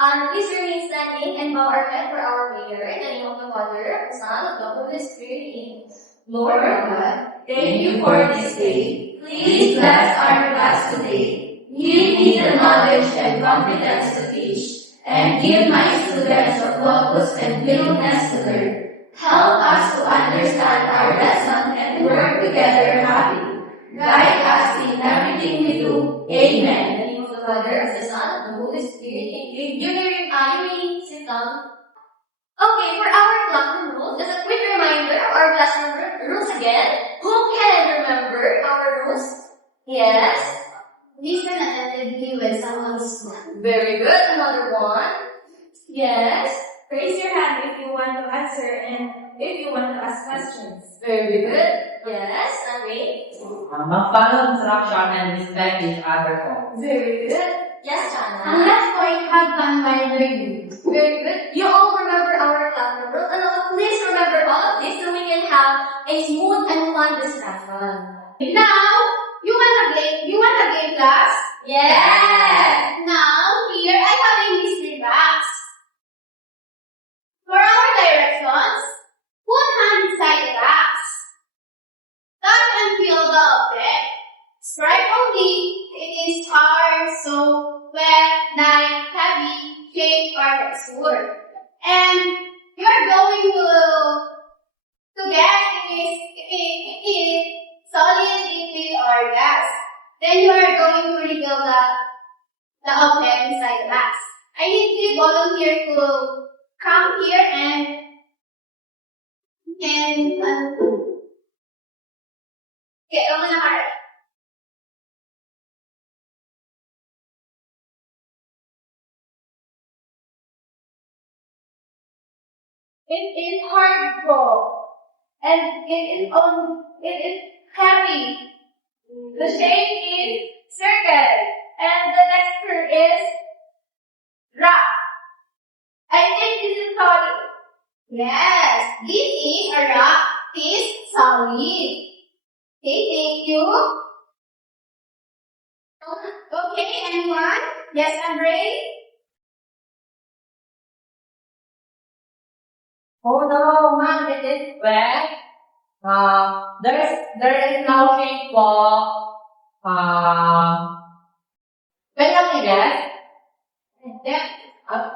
Please remain standing and bow our head for our prayer. In the name of the Father, of the Son, of the Holy Spirit. Amen. Lord God, thank you for this day. Please bless our class today. Give me the knowledge and confidence to teach, and give my students the focus and willingness to learn. Help us to understand our lesson and work together happily. Guide us in everything we do. Amen. In the name of the Father, of the Son, of the Holy Spirit. Amen. You may sit down. Okay, for our classroom rules, just a quick reminder of our classroom rules again. Who can remember our rules? Yes. Listen attentively when someone speaks. Very good. Another one. Yes. Raise your hand if you want to answer and if you want to ask questions. Very good. Yes. Okay. Follow instruction and respect each other. Very good. Yes, And Chana. last point, have fun while learning. Very good. You all remember our classroom rules. And also, please remember all of this so we can have a smooth and fun discussion. Now, you wanna game class? Yes. Now, here I have a mystery box. For our directions, put hand inside the box. Touch and feel the object. Strike only, it is hard, so wet, light, heavy, shape, or texture. And you're going to get it is solid, liquid, or gas. Then you are going to reveal the object inside the box. I need 3 volunteers to come here and get on the heart. It is hard ball, and it is heavy. The shape is circle, and the texture is rock. I think this is solid. Yes, this is a rock. This is solid. Okay, thank you. Okay, anyone? Yes, Andre? Oh no, ma'am, it is wet. There is no shape for, penalty, Yeah.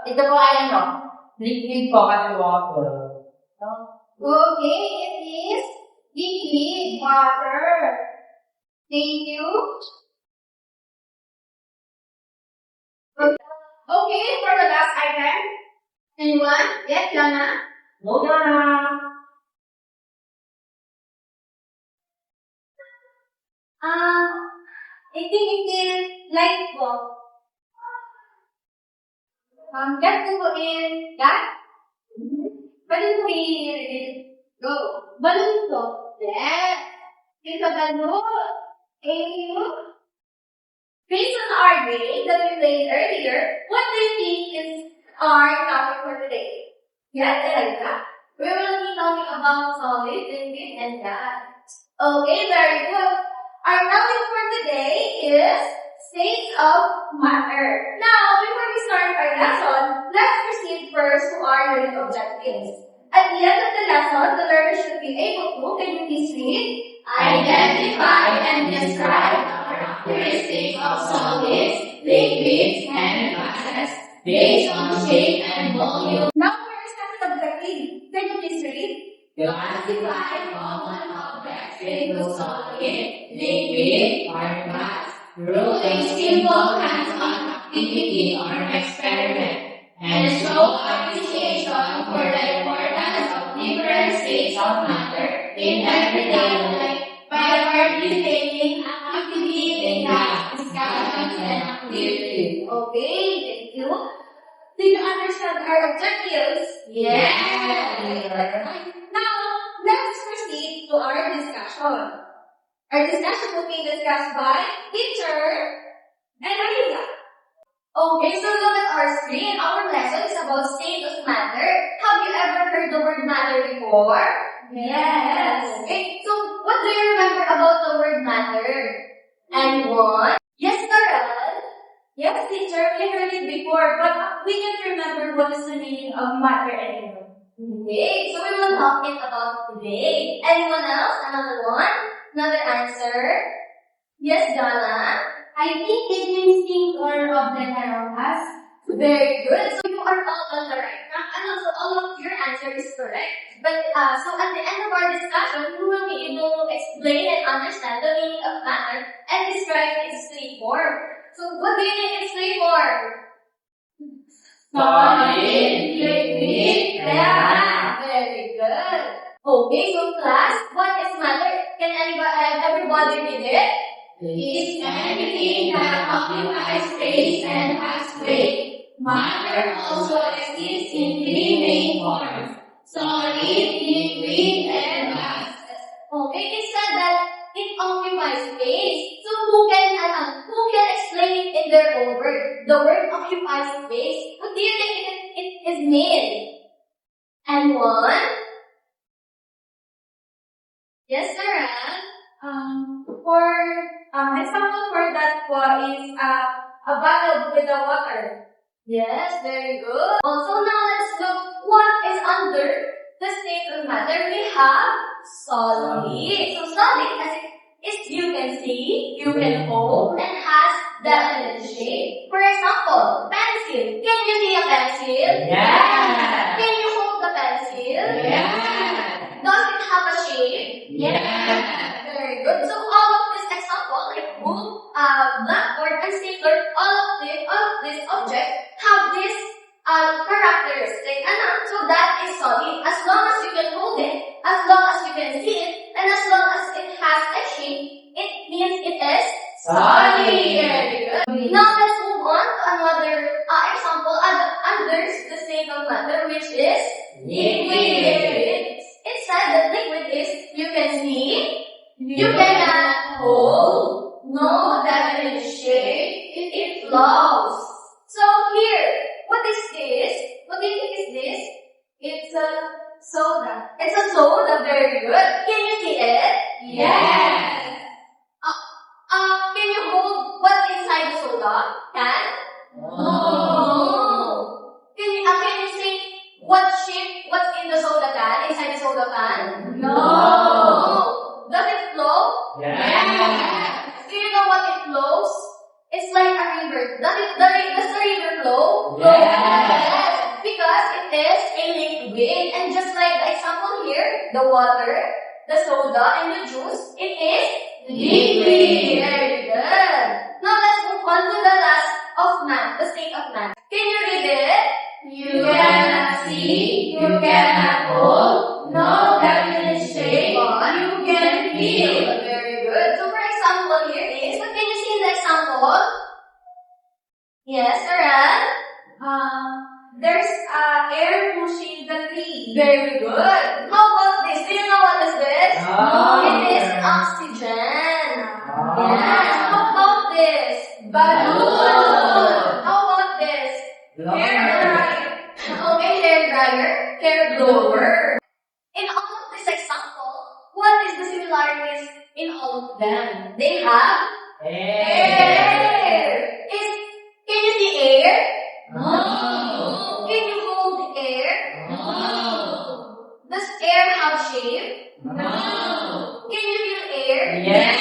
ito po ay liquid po kasi water. Okay, it is liquid water. Thank you. Okay, for the last item. Anyone? Yes, Jana? No, Yana. I think it is light bulb. Just to put in that. Balloon to be go. Balloon to. Yes. It's a balloon. Thank you. Based on our game that we played earlier, what do you think is our topic for today? Yes, Eliza. We will be talking about solid, liquid, and gas. Okay, very good. Our topic for today is states of matter. Now, before we start our lesson, let's proceed first to our learning objectives. At the end of the lesson, the learner should be able to, can you please read? Identify and describe the characteristics of solids, liquids, and gases based on shape and volume. Now, for our second objective, can you please read? Classify common objects into solid, liquid, or gas. Through a simple hands-on activity or experiment. And show appreciation for the importance of different states of matter in everyday life by participating actively in class discussions and activities. Okay, thank you. Do you understand our objectives? Yes. Now, let's proceed to our discussion. Our discussion will be discussed by teacher and Eliza. Okay, so look at our screen. Our lesson is about state of matter. Have you ever heard the word matter before? Yes. Okay, so what do you remember about the word matter? Anyone? Yes, Carol? Yes, teacher, we heard it before, but we can't remember what is the meaning of matter anymore. Okay, so we will talk it about today. Anyone else? Another one? Another answer? Yes, Donna? I think it means thing or object around us. Very good. So you are all on the right track. And also all of your answer is correct. But so at the end of our discussion, we will be able to explain and understand the meaning of matter and describe its three form. So what do you mean its three form? Solid, liquid, gas. Very good. Okay, so class, what is matter? Can everybody read it? Is anything that occupies space and has weight. Matter also exists in three main forms: solid, liquid, and gas. Okay, it said that it occupies space. So who can explain it in their own word? The word occupies space. What do you think it is mean? Anyone? Yes, Sarah? For example for that is a bottle with the water. Yes, very good. Also, now let's look what is under the state of matter. We have solid. So solid as you can see, you can hold, and has definite shape. For example, pencil. Can you see a pencil? Yeah. Can you hold the pencil? Yeah. Does it have a shape? Yeah. Very good. So all of this example, like book, blackboard, and stapler, all of this object have this characteristic, and so that is solid. As long as you can hold it, as long as you can see it, and as long as it has a shape, it means it is Solid. Very good. Now let's move on to another example under the state of matter, which is liquid. It said that liquid is you can see, you cannot hold, no definite shape, it flows. So here, what is this? What do you think is this? It's a soda. It's a soda, very good. Can you see it? Yes. Can you hold what's inside the soda? Can? No. Can you see what shape, what's in the soda can, inside the soda can? No. Does it flow? Yes. Do you know what it flows? It's like a river. Does the river flow? Yes. Because it is a liquid. And just like the example here, the water, the soda, and the juice, it is liquid. Very good. Now let's move on to the last of math, the state of math. Can you read it? You cannot see, you cannot hold, no definite shape, you can feel. Very good. So for example here is, what can you see in the example? Yes, Sarah? There's air pushing the tree. Very good. How about this? Do you know what is this? No. It is oxygen. Oh. Yes. How about this? Balloon. How about this? Hair dryer. Okay, hair dryer, hair blower. In all of this example, what is the similarities in all of them? They have air. Can you see air? No. Can you hold air? No. Does air have shape? No. Can you feel air? Yes.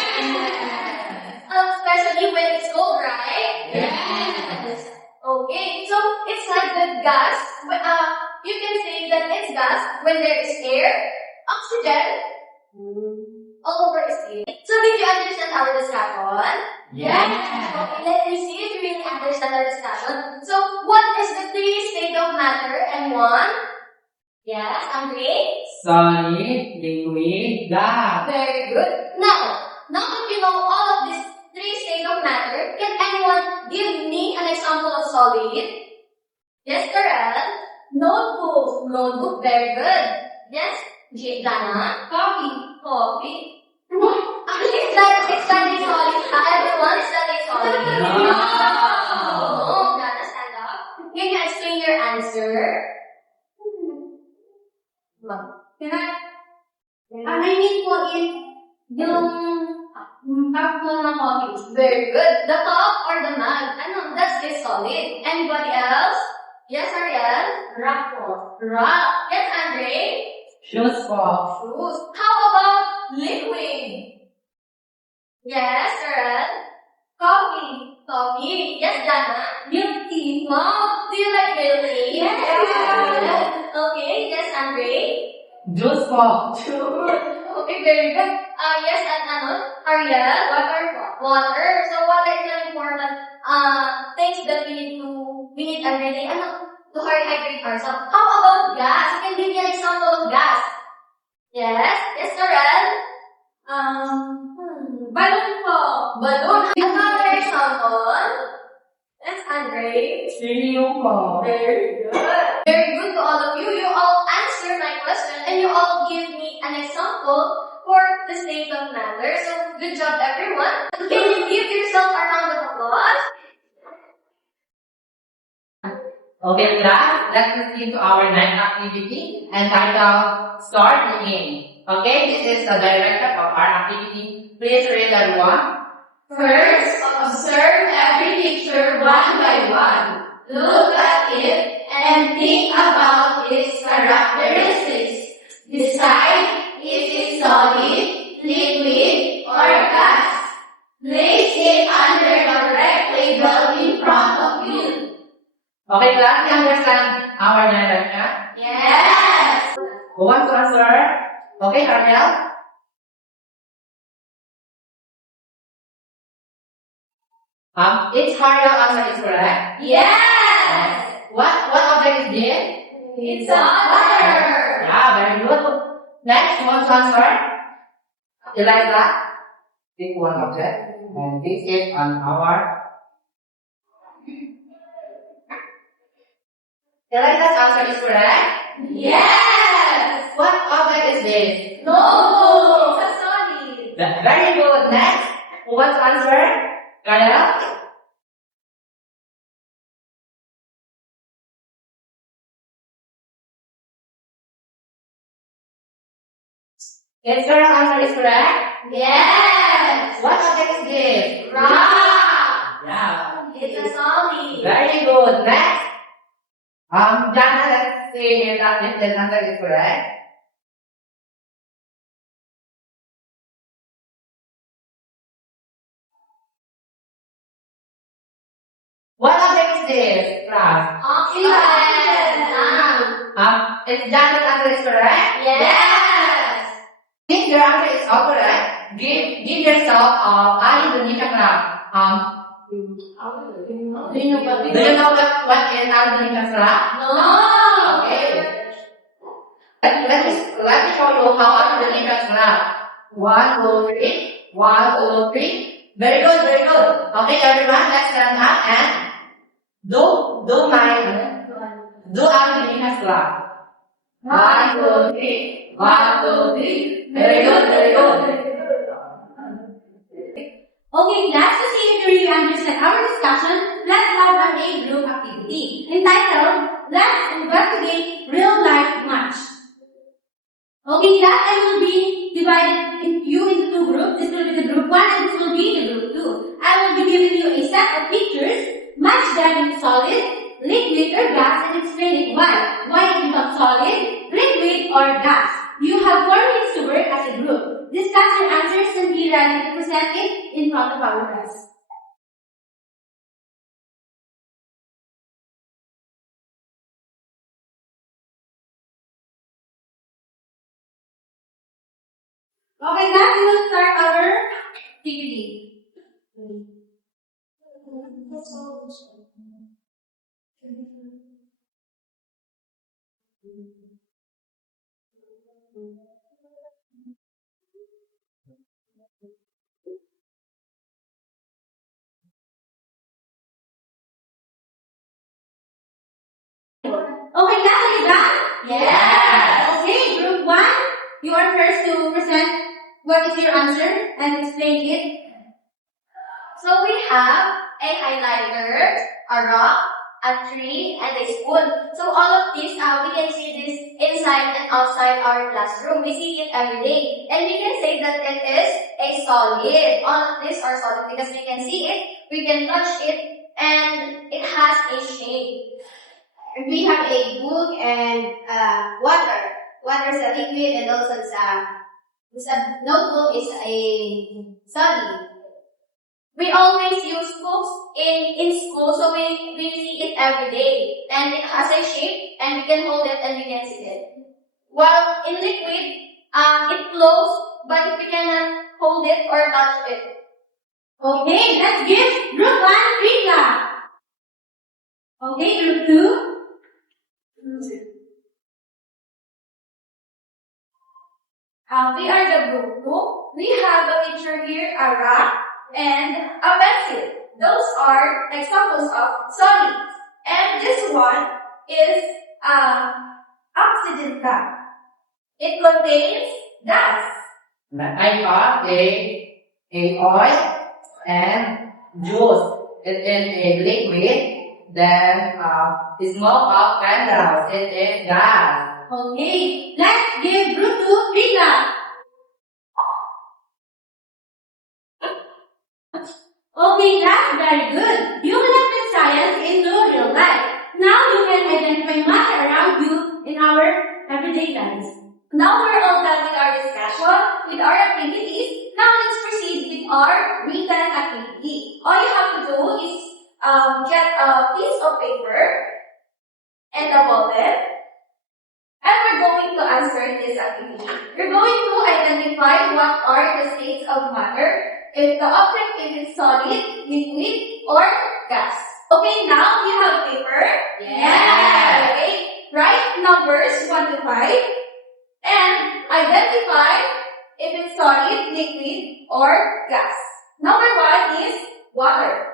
Especially when it's cold, right? Yes. Okay, so it's like the gas. You can say that it's gas when there is air, oxygen, all over is air. So did you understand our discussion? Yes. Okay, let me see if you really understand our discussion. So what is the three state of matter and one? Yes, Andre? Solid, liquid, gas. Very good. Now that you know all of these three states of matter, can anyone give me an example of solid? Yes, Karel? Notebook. Notebook, very good. Yes, Dana? Coffee. It's like a solid. Everyone is like a solid. No. Dana, stand up. Can you explain your answer? I mean po yung cup po ng coffee. Very good. The cup or the mug? Ano? That's is solid. Anybody else? Yes, Ariel? Rock po. Rock. Yes, Andre? Shoes po. Shoes. How about liquid? Yes, Ariel? Coffee. Coffee. Yes, Dana? Milk tea. Mom, do you like milk tea? Yes. Okay, yes, Andre? Juice po. Okay, very good. Yes, and Ariel? Water. So water is an important things that we need every day. To hydrate ourselves. How about gas? You can give me an example of gas. Yes? Yes, Ariel? Balloon po. Balloon. Another example. Yes, Andre? Helium po. Very good. Very good to all of you. You all answer my question and you all give me an example for the state of matter. So, good job everyone. Can you give yourself a round of applause? Okay, class, let's proceed to our next activity entitled Start the Game. Okay, this is the direction of our activity. Please read everyone. First, observe every picture one by one. Look at it and think about its characteristics. Decide if it's solid, liquid, or gas. Place it under the rectangle in front of you. Okay, class, you understand our direction? Yes! Who wants to answer? Okay, Ariel? Each Ariel answer is correct. Yes! What object is this? It's a water! Yeah, very good. Next, who wants to answer? You like that? Pick one object and fix it on our. Eliza's answer is correct. Yes! What object is this? No! It's a solid! Very good. Next, who wants to answer? Gaia? Yes, your answer is correct. Yes! What object is this? Rock! Yeah. It's a solid! Very good. Next, Jana, let's see if that this answer is correct. What object is this? Class. Oxygen! Is Jana's answer is correct? Yes! If your answer is all correct, give yourself a Indonesian clap. Do you know what is Indonesian clap? No! Okay. Let me show you how Indonesian clap. 1, 2, 3. 1, 2, 3. Very good, very good. Okay, everyone, let's stand up and do our Indonesian clap. 1, 2, 3. 1, 2, 3. Very good, very good. Okay, class, to see if you really understand our discussion, let's have a group activity entitled Let's Investigate Real Life Match. Okay, class, I will be dividing you into two groups. This will be the group 1 and this will be the group 2. I will be giving you a set of pictures, match them with solid, liquid, or gas, and explaining why. Why it becomes solid, liquid, or gas. You have 4 minutes to work as a group. Discuss your answers and be ready to present it in front of our class. Okay, now we will start our activity. Okay, now are you done? Yes! Okay, group 1, you are first to present what is your answer and explain it. So we have a highlighter, a rock, a tree, and a spoon. So all of these, we can see this inside and outside our classroom. We see it every day. And we can say that it is a solid. All of these are solid because we can see it, we can touch it, and it has a shape. We have a book and water. Water is a liquid and also it's a notebook is a solid. We always use books in school, so we see it every day. And it has a shape, and we can hold it and we can see it. While in liquid, it flows, but we cannot hold it or touch it. Okay, let's give group 1 free clap. Okay, group 2. We are the group 2. We have a picture here, a rock, and a pencil. Those are examples of solids. And this one is oxygen gas. It contains gas. I got a oil and juice. It is a liquid. Then smoke of candles. It is gas. Okay, let's give group 2 free clap. Okay, that's very good. You connected science into real life. Now you can identify matter around you in our everyday lives. Now we're all done with our discussion, with our activities. Now let's proceed with our written activity. All you have to do is get a piece of paper and a bullet. And we're going to answer this activity. We're going to identify what are the states of matter, if the object is solid, liquid, or gas. Okay, now we have paper. Yeah. Okay, write numbers 1 to 5 and identify if it's solid, liquid, or gas. Number 1 is water.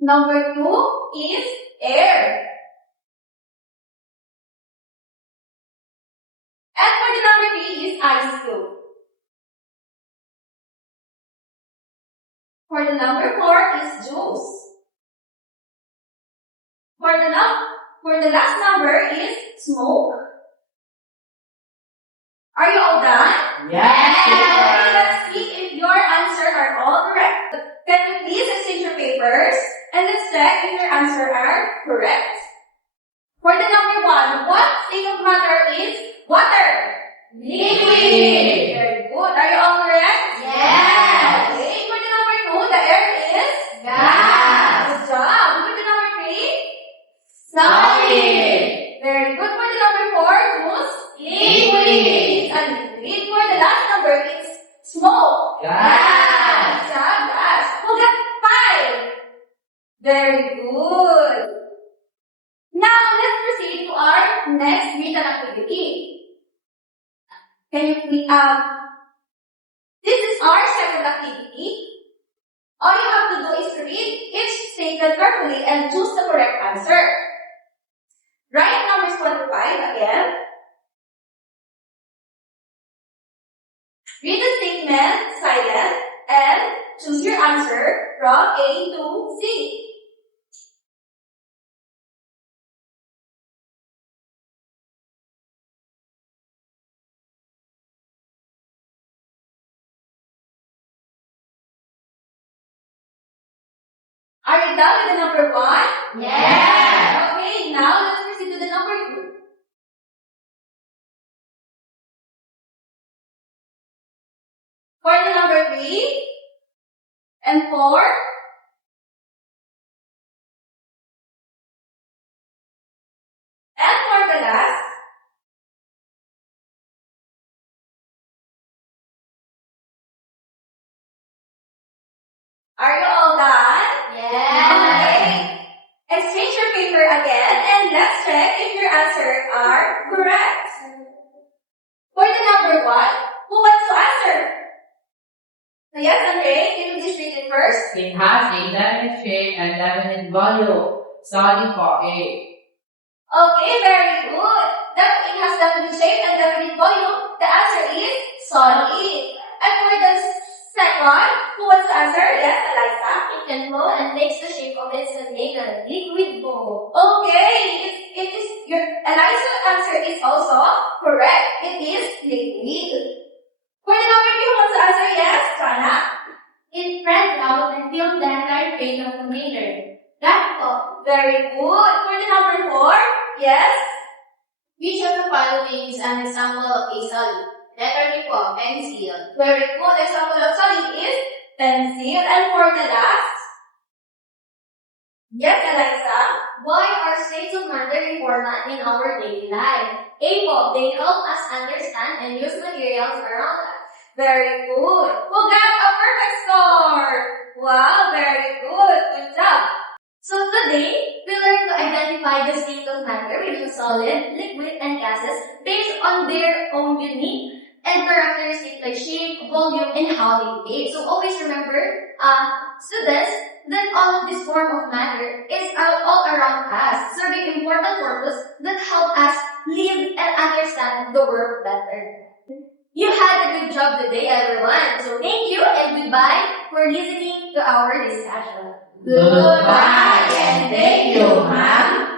Number 2 is air. And for the number 3 is ice cube. For the number 4 is juice. For the last number is smoke. Are you all done? Yes. Okay, let's see if your answers are all correct. Can you please exchange your papers and let's check if your answers are correct. For the number 1, what state of matter is water? Liquid. Very good. Are you all correct? Yes. Okay. For the number 2, the air is Gas. Good job. For the number 3, Solid. very good. For the number 4, juice. Liquid. And liquid. For the last number is smoke. Gas. Good job, gas. Who got 5? Very good. Now let's proceed to our next written activity. Can you please, this is our second activity. All you have to do is read each statement carefully and choose the correct answer. Write numbers 1 to 5 again. Read the statement silent and choose your answer from A to Z. Are you done with the number 1? Yes. Okay, now let's proceed to the number 2. For the number 3 and 4, and for the last, are you all done? Yes. Okay. Exchange your paper again and let's check if your answers are correct. For the number 1, who wants to answer? Yes, Andre, can you please read it first? It has a definite shape and definite volume. Solid for A. Okay, very good. It has definite shape and definite volume. The answer is solid. And for the second, who wants to answer? Yes, Eliza. It can flow and makes the shape of its make a liquid bowl. Okay, it is your Eliza's answer is also correct. It is liquid. For the number 2, who wants to answer? Yes, Chana. It spreads out and phase of the matter. That po. Very good. For the number 4, yes? Which of the following is an example of a solid? Letter B po, pencil. Very good. Example of solid is pencil. And for the last, yes, Alexa, why are states of matter important in our daily life? A po, they help us understand and use materials around us. Very good. Who got a perfect score? Wow, very good. Good job. So today, we learned to identify the state of matter, which is solid, liquid, and gases based on their own unique and characteristics like shape, volume, and how they behave. So always remember, students, that all of this form of matter is all around us, serving important purpose that help us live and understand the world better. You had a good job today, everyone. So thank you and goodbye for listening to our discussion. Goodbye and thank you, ma'am.